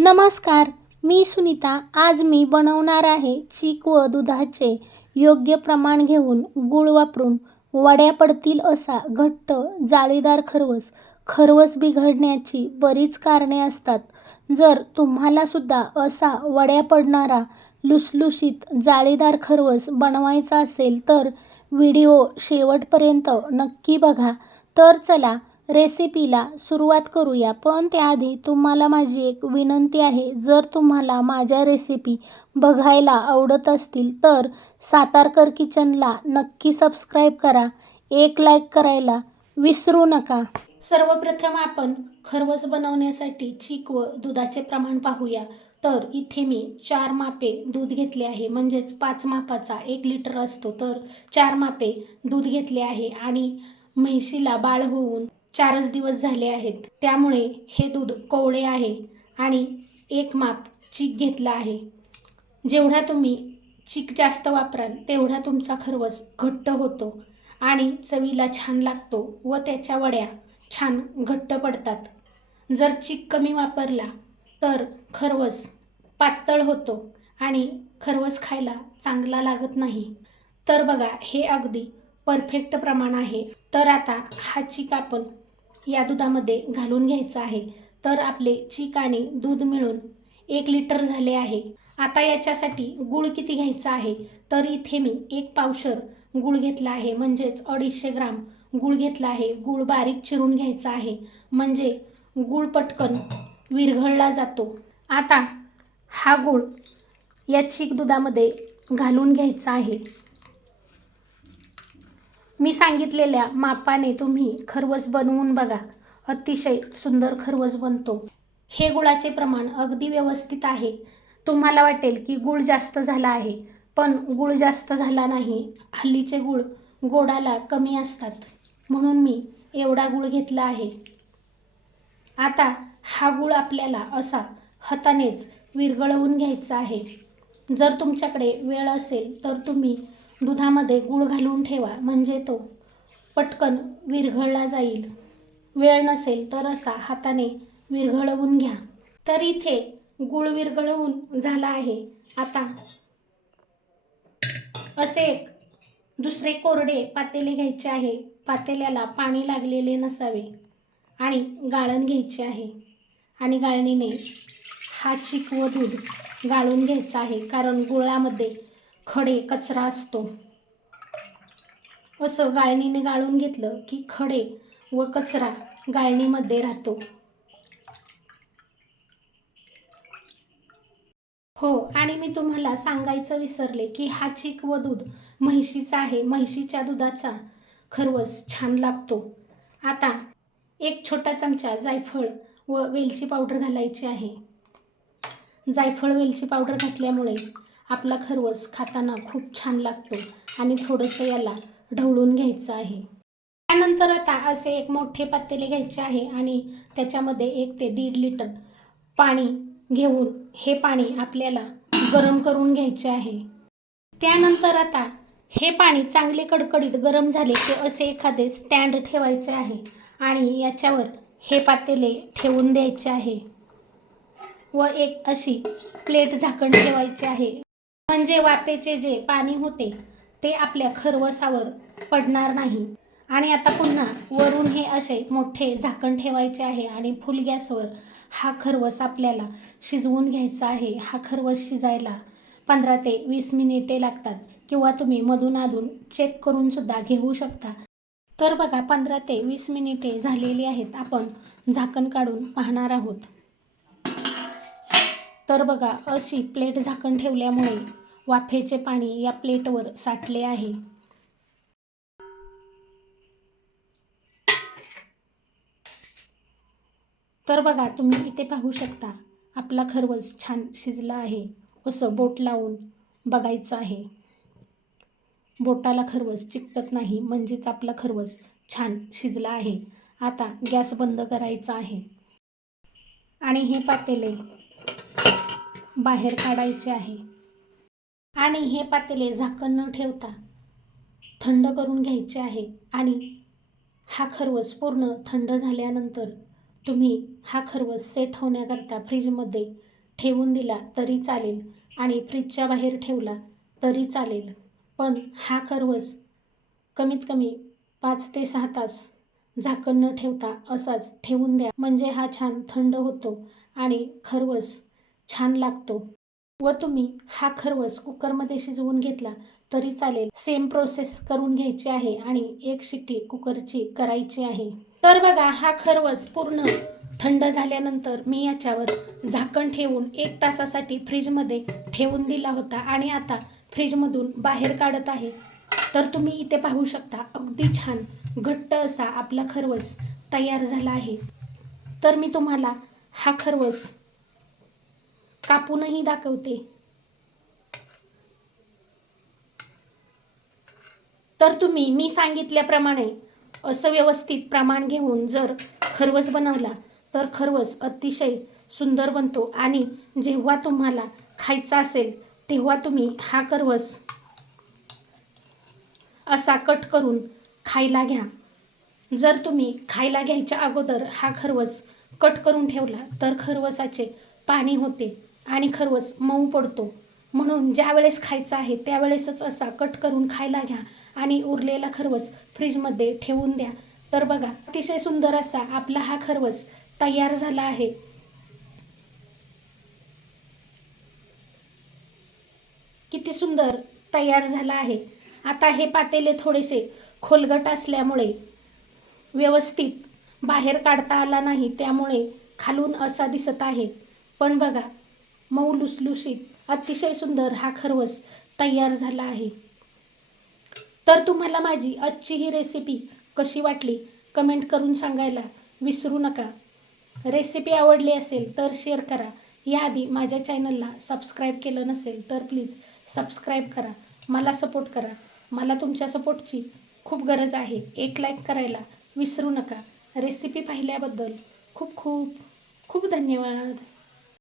नमस्कार मी सुनीता. आज मी बनवणार आहे चीक व दुधाचे योग्य प्रमाण घेऊन गूळ वापरून वड्या पडतील असा घट्ट जाळीदार खरवस. खरवस बिघडण्याची बरीच कारणे असतात. जर तुम्हालासुद्धा असा वड्या पडणारा लुसलुशीत जाळीदार खरवस बनवायचा असेल तर व्हिडिओ शेवटपर्यंत नक्की बघा. तर चला रेसिपीला सुरुवात करूया. पण त्याआधी तुम्हाला माझी एक विनंती आहे. जर तुम्हाला माझ्या रेसिपी बघायला आवडत असतील तर सातारकर किचनला नक्की सबस्क्राईब करा. एक लाईक करायला विसरू नका. सर्वप्रथम आपण खरवस बनवण्यासाठी चीक व दुधाचे प्रमाण पाहूया. तर इथे मी चार मापे दूध घेतले आहे. म्हणजेच पाच मापाचा एक लिटर असतो. तर चार मापे दूध घेतले आहे आणि म्हैशीला बाळ होऊन चारच दिवस झाले आहेत. त्यामुळे हे दूध कोवळे आहे आणि एक माप चीक घेतला आहे. जेवढा तुम्ही चीक जास्त वापराल तेवढा तुमचा खरवस घट्ट होतो आणि चवीला छान लागतो व त्याच्या वड्या छान घट्ट पडतात. जर चीक कमी वापरला तर खरवस पातळ होतो आणि खरवस खायला चांगला लागत नाही. तर बघा हे अगदी परफेक्ट प्रमाण आहे. तर आता हा चीक आपण या दुधामध्ये घालून घ्यायचा आहे. तर आपले चीक आणि दूध मिळून एक लिटर झाले आहे. आता याच्यासाठी गूळ किती घ्यायचा आहे? तर इथे मी एक पावशर गूळ घेतला आहे. म्हणजेच अडीचशे ग्राम गूळ घेतला आहे. गूळ बारीक चिरून घ्यायचा आहे. म्हणजे गूळ पटकन विरघळला जातो. आता हा गूळ या चीक दुधामध्ये घालून घ्यायचा आहे. मी सांगितलेल्या मापाने तुम्ही खरवस बनवून बघा. अतिशय सुंदर खरवस बनतो. हे गुळाचे प्रमाण अगदी व्यवस्थित आहे. तुम्हाला वाटेल की गूळ जास्त झाला आहे पण गुळ जास्त झाला नाही. हल्लीचे गूळ गोडाला कमी असतात. म्हणून मी एवढा गुळ घेतला आहे. आता हा गूळ आपल्याला असा हातानेच विरघळवून घ्यायचा आहे. जर तुमच्याकडे वेळ असेल तर तुम्ही दुधामध्ये गूळ घालून ठेवा म्हणजे तो पटकन विरघळला जाईल. वेळ नसेल तर असा हाताने विरघळवून घ्या. तर इथे गूळ विरघळवून झाला आहे. आता असे एक दुसरे कोरडे पातेले घ्यायचे आहे. पातेल्याला पाणी लागलेले नसावे आणि गाळण घ्यायचे आहे. आणि गाळणीने हा चिक व दूध गाळून घ्यायचा आहे कारण गुळामध्ये खडे कचरा असतो. असं गाळणीने गाळून घेतलं की खडे व कचरा गाळणीमध्ये राहतो. हो आणि मी तुम्हाला सांगायचं विसरले की हा चीक व दूध म्हैशीचा आहे. म्हैशीच्या दुधाचा खरवस छान लागतो. आता एक छोटा चमचा जायफळ व वेलची पावडर घालायची आहे. जायफळ वेलची पावडर घातल्यामुळे आपला खरवस खाताना खूप छान लागतो आणि थोडंसं याला ढवळून घ्यायचं आहे. त्यानंतर आता असे एक मोठे पातेले घ्यायचे आहे आणि त्याच्यामध्ये एक ते दीड लिटर पाणी घेऊन हे पाणी आपल्याला गरम करून घ्यायचे आहे. त्यानंतर आता हे पाणी चांगले कडकडीत गरम झाले की असे एखादे स्टँड ठेवायचे आहे आणि याच्यावर हे पातेले ठेवून द्यायचे आहे. व एक अशी प्लेट झाकण ठेवायची आहे. म्हणजे वाफेचे जे पाणी होते ते आपल्या खरवसावर पडणार नाही. आणि आता पुन्हा वरून हे असे मोठे झाकण ठेवायचे आहे आणि फुल गॅसवर हा खरवस आपल्याला शिजवून घ्यायचा आहे. हा खरवस शिजायला पंधरा ते वीस मिनिटे लागतात किंवा तुम्ही मधून अधून चेक करूनसुद्धा घेऊ शकता. तर बघा पंधरा ते वीस मिनिटे झालेली आहेत. आपण झाकण काढून पाहणार आहोत. तर बघा अशी प्लेट झाकण ठेवल्यामुळे वाफेचे पाणी या प्लेटवर साठले आहे. तर बघा तुम्ही इथे पाहू शकता आपला खरवस छान शिजला आहे. असं बोट लावून बघायचं आहे. बोटाला खरवस चिकटत नाही म्हणजेच आपला खरवस छान शिजला आहे. आता गॅस बंद करायचा आहे. आणि हे पातेले बाहेर काढायचे आहे. आणि हे पातेले झाकण न ठेवता थंड करून घ्यायचे आहे आणि हा खरवस पूर्ण थंड झाल्यानंतर तुम्ही हा खरवस सेट होण्याकरता फ्रीजमध्ये ठेवून दिला तरी चालेल आणि फ्रीजच्या बाहेर ठेवला तरी चालेल. पण हा खरवस कमीत कमी पाच ते सहा तास झाकण न ठेवता असाच ठेवून द्या. म्हणजे हा छान थंड होतो आणि खरवस छान लागतो. व तुम्ही हा खरवस कुकरमध्ये शिजवून घेतला तरी चालेल. सेम प्रोसेस करून घ्यायची आहे आणि एक शिट्टी कुकरची करायची आहे. तर बघा हा खरवस पूर्ण थंड झाल्यानंतर मी याच्यावर झाकण ठेवून एक तासासाठी फ्रीजमध्ये ठेवून दिला होता आणि आता फ्रीजमधून बाहेर काढत आहे. तर तुम्ही इथे पाहू शकता अगदी छान घट्ट असा आपला खरवस तयार झाला आहे. तर मी तुम्हाला हा खरवस कापूनही दाखवते. तर तुम्ही मी सांगितल्याप्रमाणे असं व्यवस्थित प्रमाण घेऊन जर खरवस बनवला तर खरवस अतिशय सुंदर बनतो. आणि जेव्हा तुम्हाला खायचा असेल तेव्हा तुम्ही हा खरवस असा कट करून खायला घ्या. जर तुम्ही खायला घ्यायच्या अगोदर हा खरवस कट करून ठेवला तर खरवसाचे पाणी होते. आणि खरवस मऊ पडतो. म्हणून ज्या वेळेस खायचं आहे त्यावेळेसच असा कट करून खायला घ्या आणि उरलेला खरवस फ्रीजमध्ये ठेवून द्या. तर बघा अतिशय सुंदर असा आपला हा खरवस तयार झाला आहे. किती सुंदर तयार झाला आहे. आता हे पातेले थोडेसे खोलगट असल्यामुळे व्यवस्थित बाहेर काढता आला नाही त्यामुळे खालून असा दिसत आहे. पण बघा मऊ लुसलुशीत अतिशय सुंदर हा खरवस तयार झाला आहे. तर तुम्हाला माझी आजची ही रेसिपी कशी वाटली? कमेंट करून सांगायला विसरू नका. रेसिपी आवडली असेल तर शेअर करा. याआधी माझ्या चॅनलला सबस्क्राईब केलं नसेल तर प्लीज सबस्क्राईब करा. मला सपोर्ट करा. मला तुमच्या सपोर्टची खूप गरज आहे. एक लाईक करायला विसरू नका. रेसिपी पाहिल्याबद्दल खूप खूप खूप धन्यवाद.